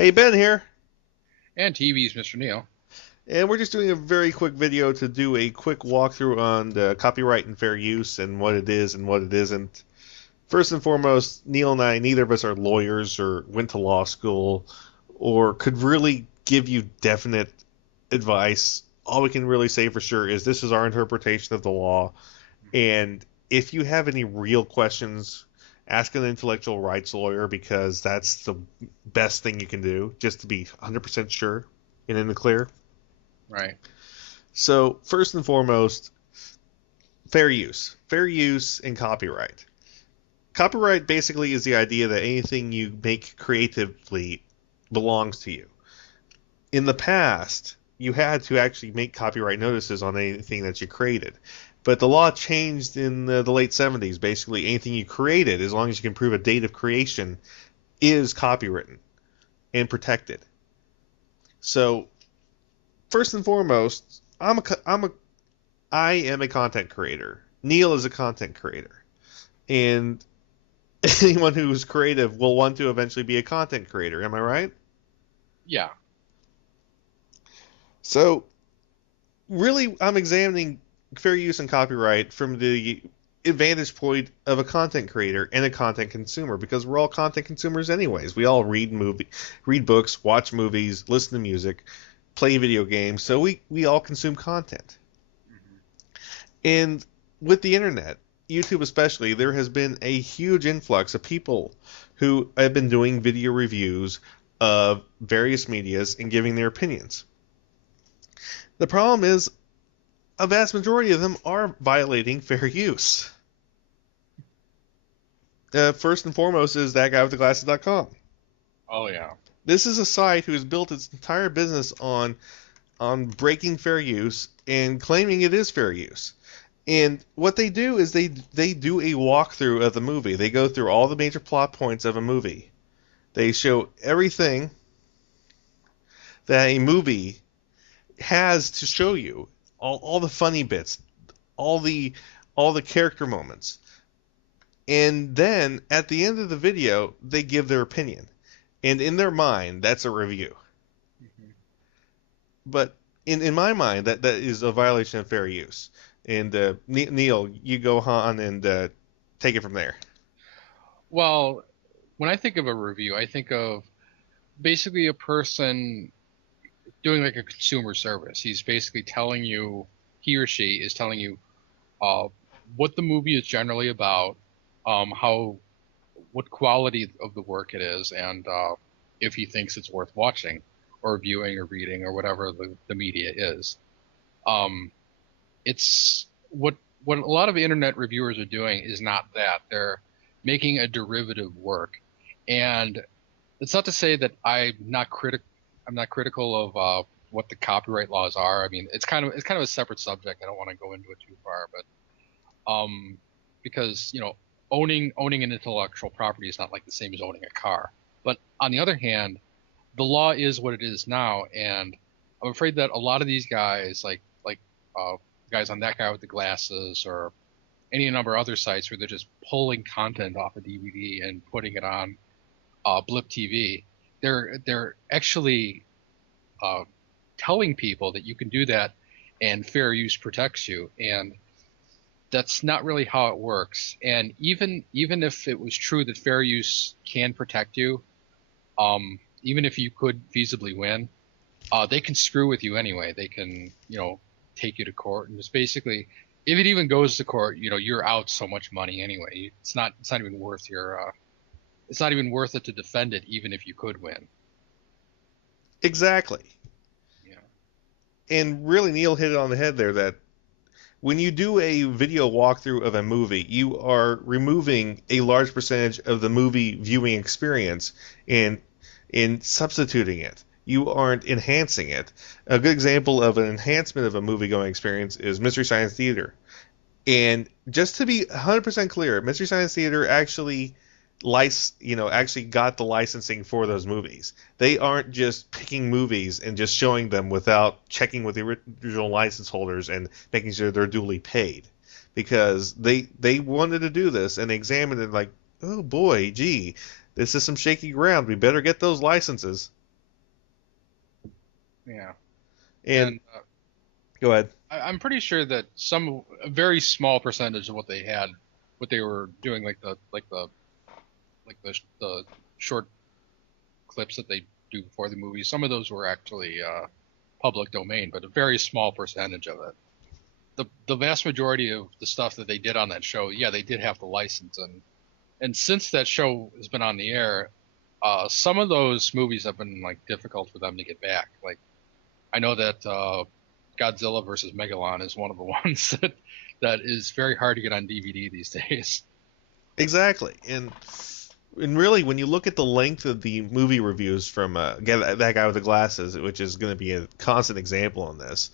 Hey, Ben here, And TV's Mr. Neil. and we're just doing a very quick video to do a quick walkthrough on the copyright and fair use and what it is and what it isn't. First and foremost, Neil and I, neither of us are lawyers or went to law school or could really give you definite advice. All we can really say for sure is this is our interpretation of the law, and if you have any real questions, ask an intellectual rights lawyer because that's the best thing you can do just to be 100% sure and in the clear. Right. So, first and foremost, fair use. Fair use and copyright. Copyright basically is the idea that anything you make creatively belongs to you. In the past, you had to actually make copyright notices on anything that you created. But the law changed in the late 70s. Basically, anything you created, as long as you can prove a date of creation, is copywritten and protected. So, first and foremost, I am a content creator. Neil is a content creator. And anyone who's creative will want to eventually be a content creator. Am I right? Yeah. So, really, I'm examining fair use and copyright from the advantage point of a content creator and a content consumer because we're all content consumers anyways. We all read books, watch movies, listen to music, play video games, so we all consume content. hmm And with the internet, YouTube especially, there has been a huge influx of people who have been doing video reviews of various medias and giving their opinions. The problem is a vast majority of them are violating fair use. First and foremost is that guy with the glasses.com. Oh, yeah. This is a site who has built its entire business on breaking fair use and claiming it is fair use. And what they do is they do a walkthrough of the movie. They go through all the major plot points of a movie. They show everything that a movie has to show you, all the funny bits, all the all the character moments. And then at the end of the video, they give their opinion. And in their mind, that's a review. hmm But in my mind, that is a violation of fair use. And Neil, you go on and take it from there. Well, when I think of a review, I think of basically a person doing like a consumer service. He's basically telling you, he or she is telling you uh, what the movie is generally about, how, what quality of the work it is, and if he thinks it's worth watching or viewing or reading or whatever the media is. Um, it's what a lot of internet reviewers are doing is not that. They're making a derivative work. And it's not to say that I'm not critical of what the copyright laws are. I mean, it's kind of a separate subject. I don't want to go into it too far, but because, owning an intellectual property is not like the same as owning a car. But on the other hand, the law is what it is now, and I'm afraid that a lot of these guys, like guys on that guy with the glasses, or any number of other sites where they're just pulling content off a DVD and putting it on Blip TV, they're actually uh, telling people that you can do that and fair use protects you, and that's not really how it works. And even if it was true that fair use can protect you, even if you could feasibly win, they can screw with you anyway. They can, take you to court, and just basically, if it even goes to court, you're out so much money anyway. It's not even worth it's not even worth it to defend it, even if you could win. Exactly. Yeah. And really, Neil hit it on the head there that when you do a video walkthrough of a movie, you are removing a large percentage of the movie viewing experience and in substituting it. You aren't enhancing it. A good example of an enhancement of a movie going experience is Mystery Science Theater. And just to be 100% clear, Mystery Science Theater actually got the licensing for those movies. They aren't just picking movies and just showing them without checking with the original license holders and making sure they're duly paid. Because they wanted to do this and they examined it like, oh boy, gee, this is some shaky ground. We better get those licenses. Yeah. And And go ahead. I'm pretty sure that a very small percentage of what they had, what they were doing, like the short clips that they do before the movie, some of those were actually public domain, but a very small percentage of it. The vast majority of the stuff that they did on that show, yeah, they did have the license, and since that show has been on the air, some of those movies have been like difficult for them to get back. Like I know that Godzilla versus Megalon is one of the ones that is very hard to get on DVD these days. Exactly. And really, when you look at the length of the movie reviews from again, that guy with the glasses, which is going to be a constant example on this,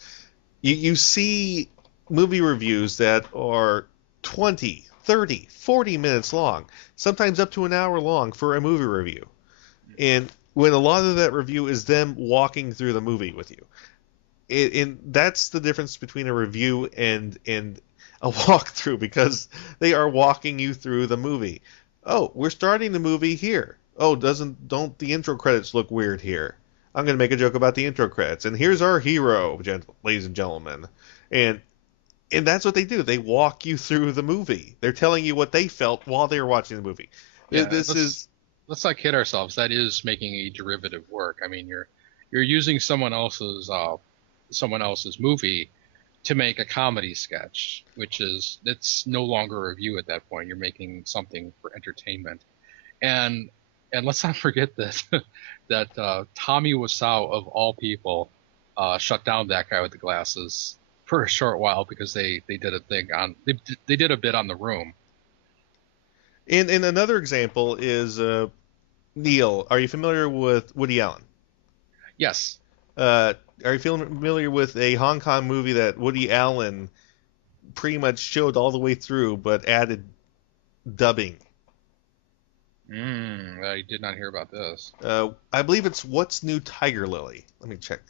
you see movie reviews that are 20, 30, 40 minutes long, sometimes up to an hour long for a movie review. And when a lot of that review is them walking through the movie with you. And that's the difference between a review and a walkthrough, because they are walking you through the movie. Oh, we're starting the movie here. Oh, don't the intro credits look weird here? I'm going to make a joke about the intro credits. And here's our hero, ladies and gentlemen. And and that's what they do. They walk you through the movie. They're telling you what they felt while they were watching the movie. Yeah, This is let's not kid ourselves. That is making a derivative work. I mean, you're using someone else's movie to make a comedy sketch, which is it's no longer a review at that point. You're making something for entertainment, and let's not forget that Tommy Wiseau of all people shut down that guy with the glasses for a short while because they did a thing on they did a bit on The Room. and another example is Neil. Are you familiar with Woody Allen? Yes. Uh, are you familiar with a Hong Kong movie that Woody Allen pretty much showed all the way through, but added dubbing? I did not hear about this. I believe it's What's New Tiger Lily. Let me check.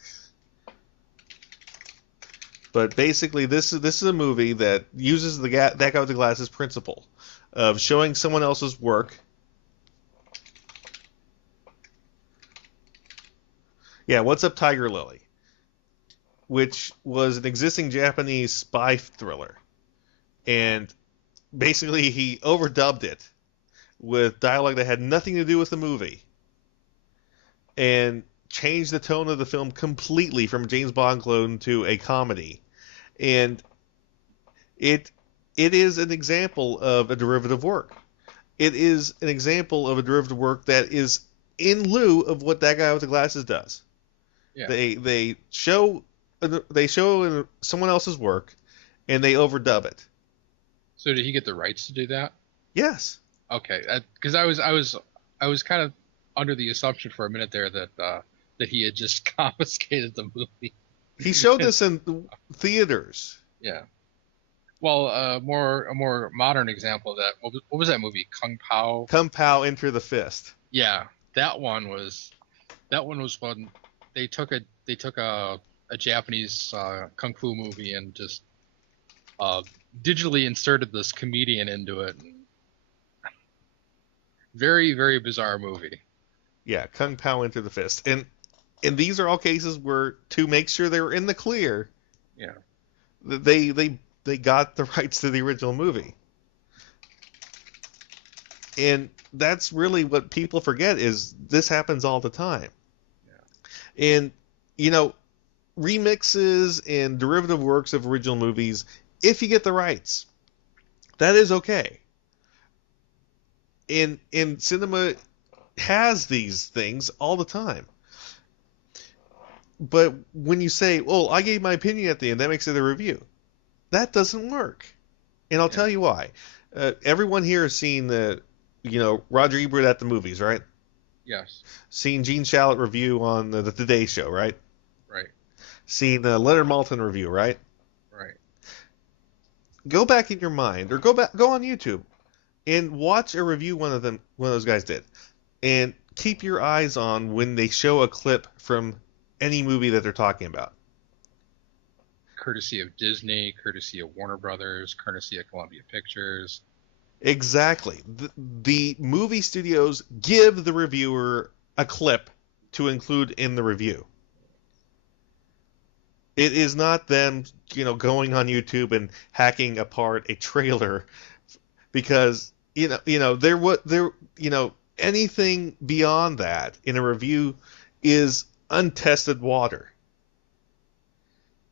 But basically, this is a movie that uses that guy with the glasses principle of showing someone else's work. Yeah, What's Up Tiger Lily, which was an existing Japanese spy thriller, and basically he overdubbed it with dialogue that had nothing to do with the movie, and changed the tone of the film completely from James Bond clone to a comedy. And it it is an example of a derivative work. It is an example of a derivative work that is in lieu of what that guy with the glasses does. Yeah. They show someone else's work and they overdub it. So did he get the rights to do that? Yes. Okay, because I was kind of under the assumption for a minute there that that he had just confiscated the movie. He showed this in theaters. Yeah. Well, a more modern example of that. What was that movie? Kung Pao. Kung Pao Enter the Fist. Yeah, that one was when they took a Japanese kung fu movie and just digitally inserted this comedian into it. Very, very bizarre movie. Yeah, Kung Pao Enter the Fist. And these are all cases where, to make sure they were in the clear, Yeah. they got the rights to the original movie. And that's really what people forget, is this happens all the time. Yeah. And remixes and derivative works of original movies, if you get the rights, that is okay. And cinema has these things all the time. But when you say, "Oh, I gave my opinion at the end," that makes it a review. That doesn't work, and I'll tell you why. Everyone here has seen Roger Ebert at the movies, right? Yes. Seen Gene Shalit review on the Today Show, right? Right. Seen Leonard Maltin review, right? Right. Go back in your mind, or go on YouTube, and watch a review one of those guys did, and keep your eyes on when they show a clip from any movie that they're talking about. Courtesy of Disney, courtesy of Warner Brothers, courtesy of Columbia Pictures. Exactly. The movie studios give the reviewer a clip to include in the review. It is not them, going on YouTube and hacking apart a trailer because anything beyond that in a review is untested water,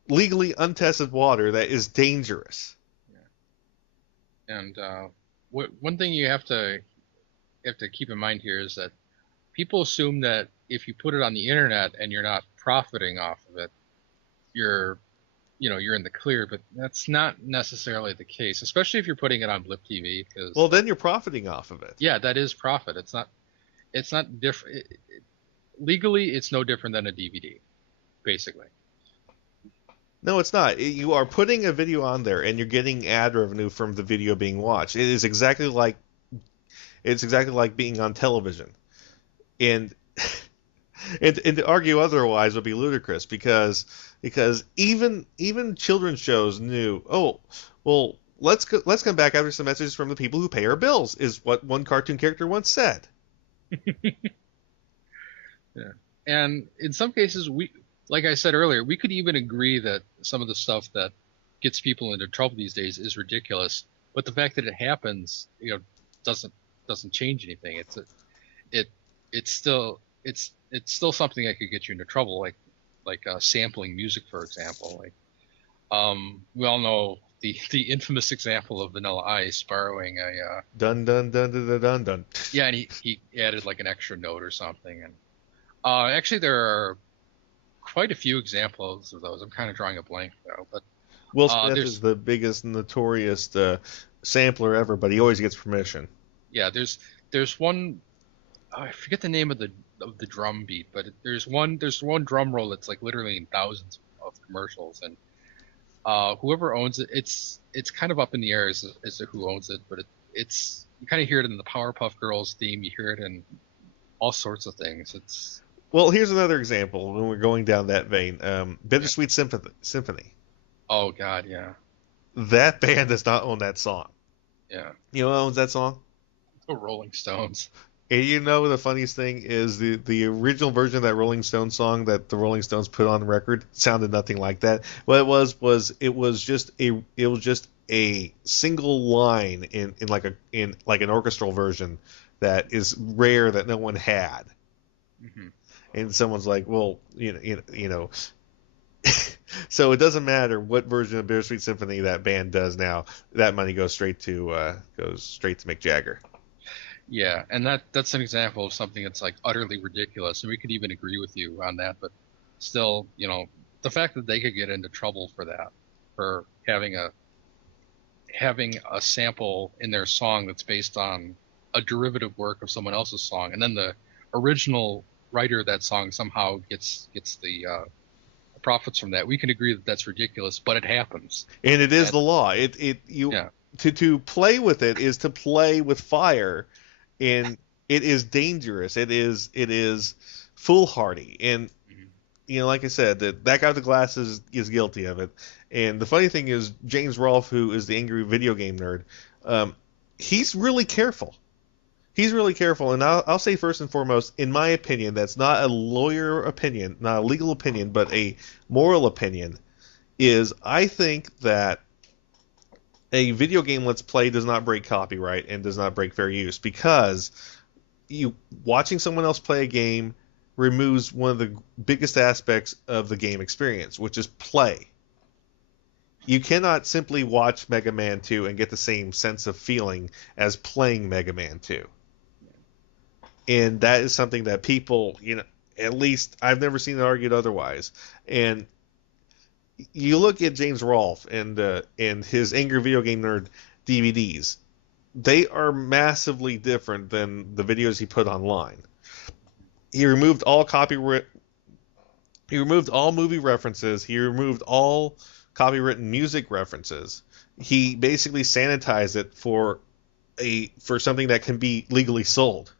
legally untested water that is dangerous. And one thing you have to keep in mind here is that people assume that if you put it on the internet and you're not profiting off of it, you're you're in the clear. But that's not necessarily the case, especially if you're putting it on Blip TV, because Well, then you're profiting off of it. yeah, that is profit. It's not different legally. It's no different than a DVD, basically. No, it's not. You are putting a video on there and you're getting ad revenue from the video being watched. It's exactly like being on television. And and to argue otherwise would be ludicrous because even children's shows knew, oh, well, let's come back after some messages from the people who pay our bills, is what one cartoon character once said. Yeah. And in some cases, like I said earlier, we could even agree that some of the stuff that gets people into trouble these days is ridiculous. But the fact that it happens, doesn't doesn't change anything. It it's still it's still something that could get you into trouble, like sampling music, for example. Like we all know the infamous example of Vanilla Ice borrowing a Dun dun dun dun dun dun dun. yeah, and he added like an extra note or something. And actually, there are quite a few examples of those. I'm kind of drawing a blank though, but Will Smith there's is the biggest notorious sampler ever, but he always gets permission. yeah, there's one. I forget the name of the drum beat, but there's one drum roll that's like literally in thousands of commercials, and whoever owns it, it's kind of up in the air as to who owns it, but it's you kind of hear it in the Powerpuff Girls theme, you hear it in all sorts of things. It's Well, here's another example when we're going down that vein. yeah. Bittersweet Symphony. Oh God, yeah, That band does not own that song. yeah. You know who owns that song? The Rolling Stones. And the funniest thing is the original version of that Rolling Stones song that the Rolling Stones put on record sounded nothing like that. What it was just a single line in like an orchestral version that is rare that no one had. Hmm. And someone's like, well, so it doesn't matter what version of Bittersweet Symphony that band does now. That money goes straight to Mick Jagger. Yeah, and that's an example of something that's like utterly ridiculous, and we could even agree with you on that. But still, the fact that they could get into trouble for that, for having a sample in their song that's based on a derivative work of someone else's song, and then the original writer of that song somehow gets the profits from that. We can agree that that's ridiculous, but it happens. And it is And the law. You yeah, to play with it is to play with fire, and it is dangerous. It is foolhardy, and mhm. like I said, that guy with the glasses is guilty of it. And the funny thing is, James Rolfe, who is the angry video game nerd, um, he's really careful. He's really careful, and I'll say first and foremost, in my opinion, that's not a lawyer opinion, not a legal opinion, but a moral opinion, is I think that a video game let's play does not break copyright and does not break fair use because you watching someone else play a game removes one of the biggest aspects of the game experience, which is play. You cannot simply watch Mega Man 2 and get the same sense of feeling as playing Mega Man 2. And that is something that people, at least I've never seen it argued otherwise. And you look at James Rolfe and his Angry Video Game Nerd DVDs, they are massively different than the videos he put online. He removed all copyright. He removed all movie references. He removed all copywritten music references. He basically sanitized it for something that can be legally sold.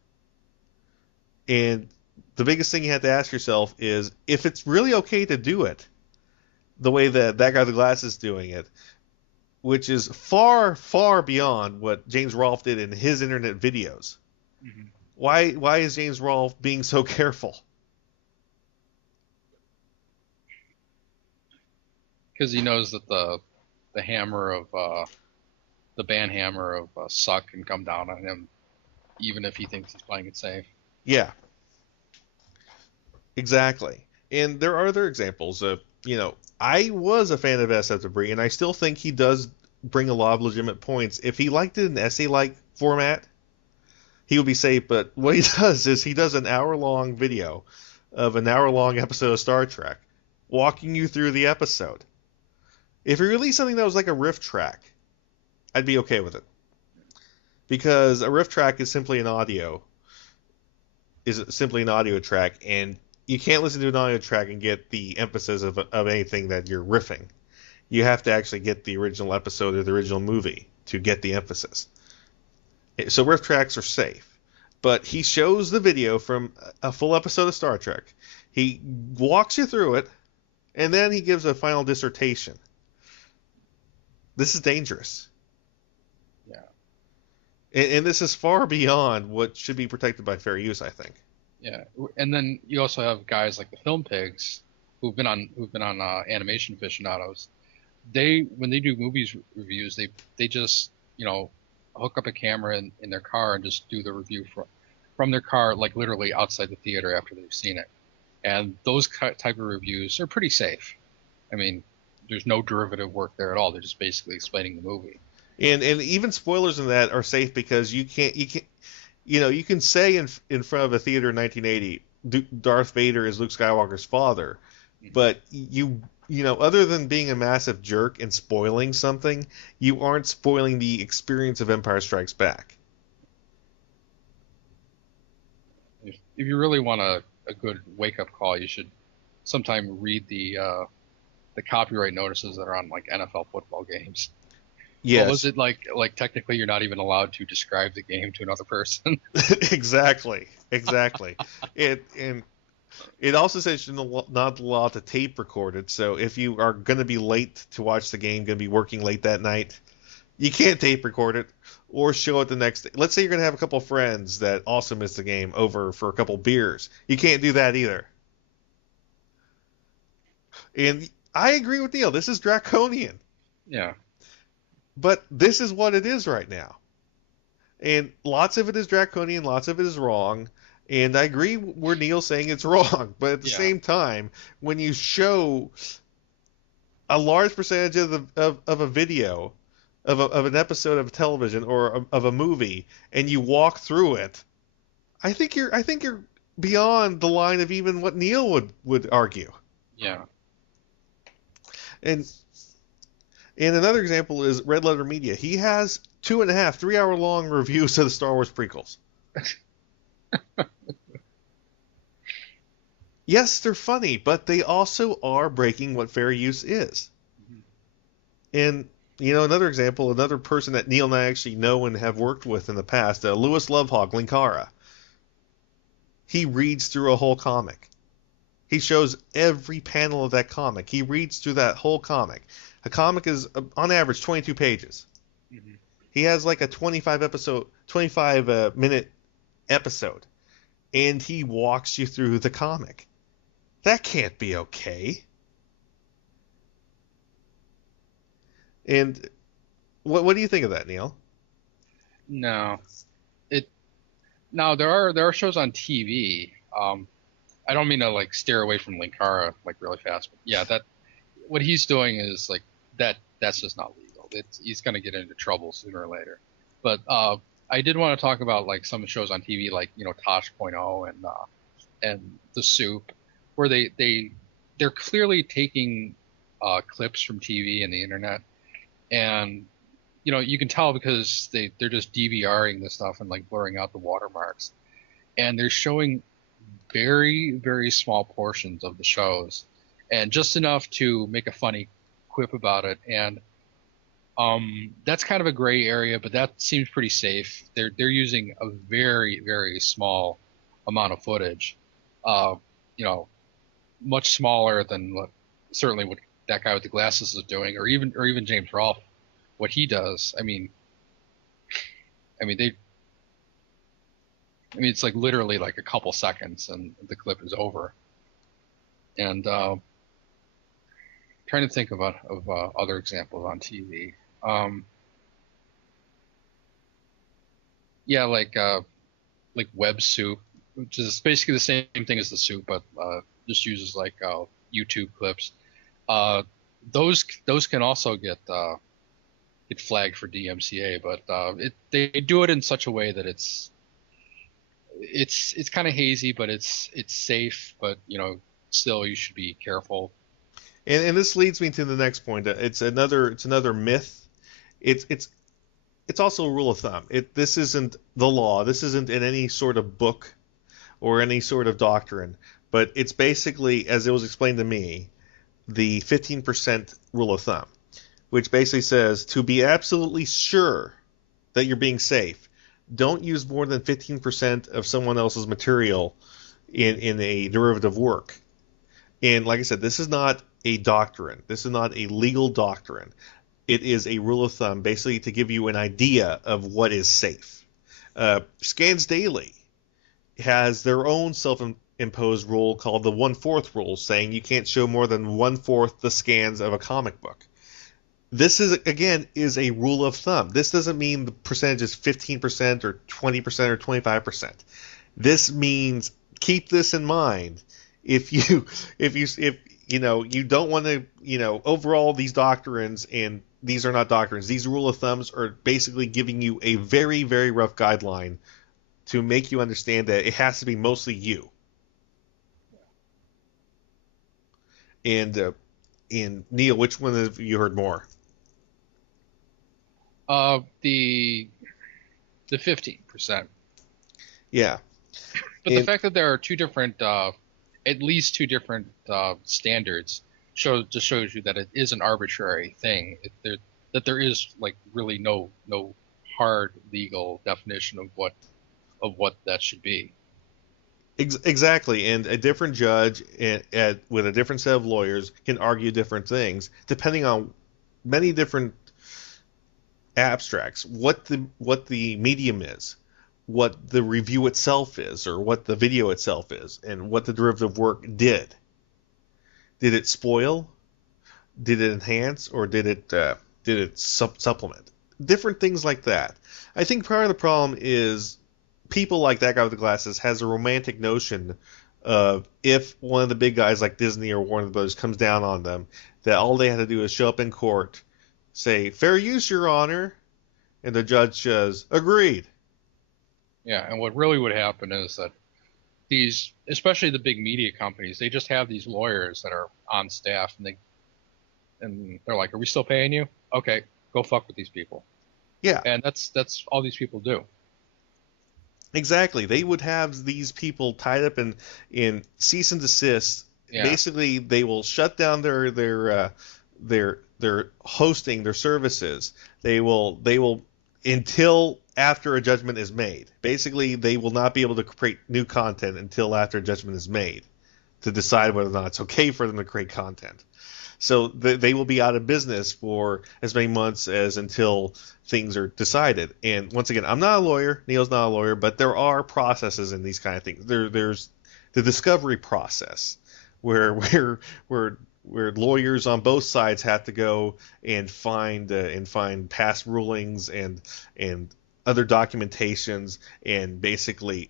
And the biggest thing you have to ask yourself is if it's really okay to do it the way that guy with the glasses is doing it, which is far, far beyond what James Rolfe did in his internet videos. Mhm. Why is James Rolfe being so careful? because he knows that the hammer of the ban hammer of suck can come down on him, even if he thinks he's playing it safe. Yeah, exactly. And there are other examples of, I was a fan of SF Debris, and I still think he does bring a lot of legitimate points. If he liked it in essay-like format, he would be safe. But what he does is he does an hour-long video of an hour-long episode of Star Trek, walking you through the episode. If he released something that was like a riff track, I'd be okay with it. Because a riff track is simply an audio track, and you can't listen to an audio track and get the emphasis of anything that you're riffing. You have to actually get the original episode or the original movie to get the emphasis. So riff tracks are safe. But he shows the video from a full episode of Star Trek. He walks you through it, and then he gives a final dissertation. This is dangerous. Yeah. And this is far beyond what should be protected by fair use, I think. Yeah, and then you also have guys like the Film Pigs who've been on Animation Aficionados. When they do movies reviews, they just hook up a camera in their car and just do the review from their car, like literally outside the theater after they've seen it. And those type of reviews are pretty safe. I mean, there's no derivative work there at all. They're just basically explaining the movie. And even spoilers in that are safe because you can say in front of a theater in 1980, Darth Vader is Luke Skywalker's father, but other than being a massive jerk and spoiling something, you aren't spoiling the experience of Empire Strikes Back. If you really want a good wake up call, you should sometime read the copyright notices that are on like NFL football games. Yes. Well, was it like technically you're not even allowed to describe the game to another person? Exactly. It also says you're not allowed to tape record it. So if you are going to be late to watch the game, going to be working late that night, you can't tape record it or show it the next day. Let's say you're going to have a couple of friends that also missed the game over for a couple beers. You can't do that either. And I agree with Neil. This is draconian. Yeah. But this is what it is right now. And lots of it is draconian, lots of it is wrong. And I agree where Neil's saying it's wrong. But at the same time, when you show a large percentage of a video, of an episode of television or of a movie, and you walk through it, I think you're beyond the line of even what Neil would argue. Yeah. And another example is Red Letter Media. He has 2.5, 3 hour long reviews of the Star Wars prequels. Yes, they're funny, but they also are breaking what fair use is. And, another example, another person that Neil and I actually know and have worked with in the past, Louis Lovehog, Linkara. He reads through a whole comic. He shows every panel of that comic. He reads through that whole comic. A comic is, on average, 22 pages. Mm-hmm. He has like a 25-minute episode, and he walks you through the comic. That can't be okay. And what do you think of that, Neil? No, there are shows on TV. I don't mean to like steer away from Linkara like really fast, but yeah, that what he's doing is like that's just not legal. He's going to get into trouble sooner or later. But I did want to talk about like some shows on TV, like Tosh.0 and The Soup, where they're clearly taking clips from TV and the internet, and you can tell because they're just DVRing the stuff and like blurring out the watermarks, and they're showing very, very small portions of the shows, and just enough to make a funny quip about it. And that's kind of a gray area, but that seems pretty safe. They're using a very, very small amount of footage, much smaller than what that guy with the glasses is doing, or even James Rolfe, what he does. I mean, it's like literally like a couple seconds and the clip is over. And trying to think of other examples on TV. Um, yeah, like Web Soup, which is basically the same thing as the soup, but just uses like YouTube clips. Uh, those can also get flagged for DMCA, but they do it in such a way that it's kind of hazy, but it's safe. But still you should be careful. And this leads me to the next point. It's another myth. It's also a rule of thumb. This isn't the law. This isn't in any sort of book or any sort of doctrine, but it's basically, as it was explained to me, the 15% rule of thumb, which basically says to be absolutely sure that you're being safe, don't use more than 15% of someone else's material in a derivative work. And like I said, this is not a doctrine. This is not a legal doctrine. It is a rule of thumb, basically to give you an idea of what is safe. Scans Daily has their own self-imposed rule called the 1/4 rule, saying you can't show more than 1/4 the scans of a comic book. This is a rule of thumb. This doesn't mean the percentage is 15% or 20% or 25%. This means keep this in mind. If you don't want to, overall these doctrines, and these are not doctrines. These rule of thumbs are basically giving you a very, very rough guideline to make you understand that it has to be mostly you. And Neil, which one have you heard more? The 15%. Yeah. But the And fact that there are at least two different standards just shows you that it is an arbitrary thing. That there is like really no hard legal definition of what that should be. exactly, and a different judge with a different set of lawyers can argue different things depending on many different abstracts. What the medium is, what the review itself is, or what the video itself is, and what the derivative work did. Did it spoil? Did it enhance? Or did it supplement? Different things like that. I think part of the problem is people like that guy with the glasses has a romantic notion of if one of the big guys like Disney or Warner Brothers comes down on them, that all they have to do is show up in court, say fair use, Your Honor, and the judge says agreed. Yeah, and what really would happen is that especially the big media companies, they just have these lawyers that are on staff, and they're like, "Are we still paying you? Okay, go fuck with these people." Yeah, And that's all these people do. exactly. They would have these people tied up in cease and desist. Yeah, Basically, they will shut down their hosting, their services. They will until after a judgment is made. Basically, they will not be able to create new content until after a judgment is made to decide whether or not it's okay for them to create content. So they will be out of business for as many months as until things are decided. And once again, I'm not a lawyer. Neil's not a lawyer, but there are processes in these kind of things. There's the discovery process where where lawyers on both sides have to go and find past rulings and other documentations and basically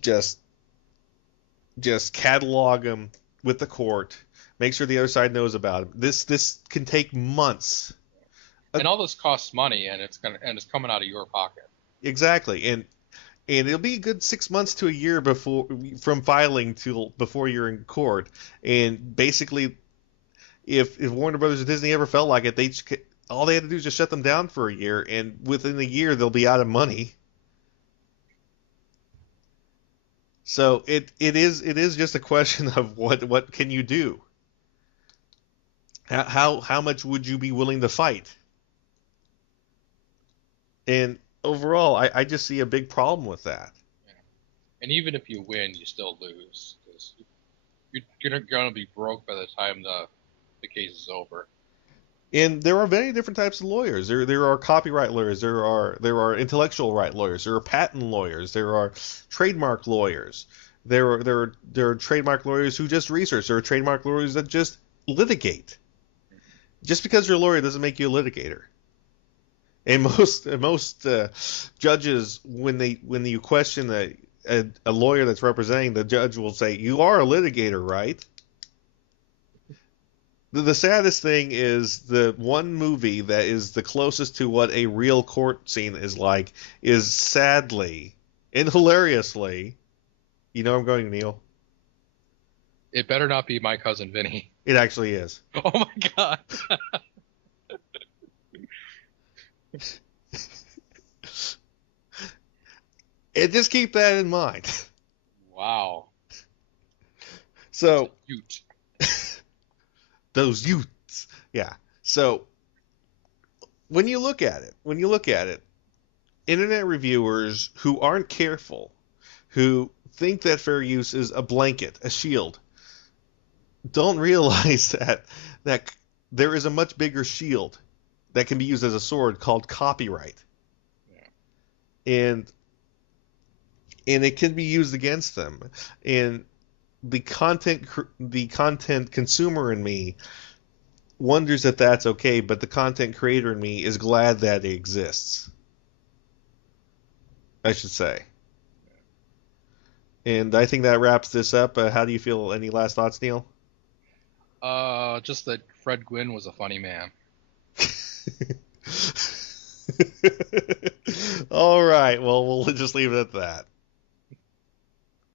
just just catalog them with the court, make sure the other side knows about them. This can take months. and all this costs money, and it's coming out of your pocket. Exactly, and it'll be a good 6 months to a year before from filing to before you're in court. And basically, if Warner Brothers or Disney ever felt like it, all they had to do is just shut them down for a year, and within a year they'll be out of money. So it is just a question of what can you do? How much would you be willing to fight? And overall, I just see a big problem with that. Yeah. And even if you win, you still lose because you're going to be broke by the time the case is over. And there are many different types of lawyers. There are copyright lawyers. There are intellectual right lawyers. There are patent lawyers. There are trademark lawyers. There are trademark lawyers who just research. There are trademark lawyers that just litigate. Just because you're a lawyer doesn't make you a litigator. And most judges, when you question a lawyer that's representing, the judge will say, "You are a litigator, right?" The saddest thing is the one movie that is the closest to what a real court scene is like is sadly and hilariously, you know where I'm going, Neil? It better not be My Cousin Vinny. It actually is. Oh my god. And just keep that in mind. Wow. So Cute. those youths, yeah. So when you look at it, internet reviewers who aren't careful, who think that fair use is a blanket, a shield, don't realize that there is a much bigger shield that can be used as a sword called copyright. Yeah. And it can be used against them. And the content consumer in me wonders that that's okay, but the content creator in me is glad that it exists. I should say. And I think that wraps this up. How do you feel? Any last thoughts, Neil? Just that Fred Gwynn was a funny man. All right. Well, we'll just leave it at that.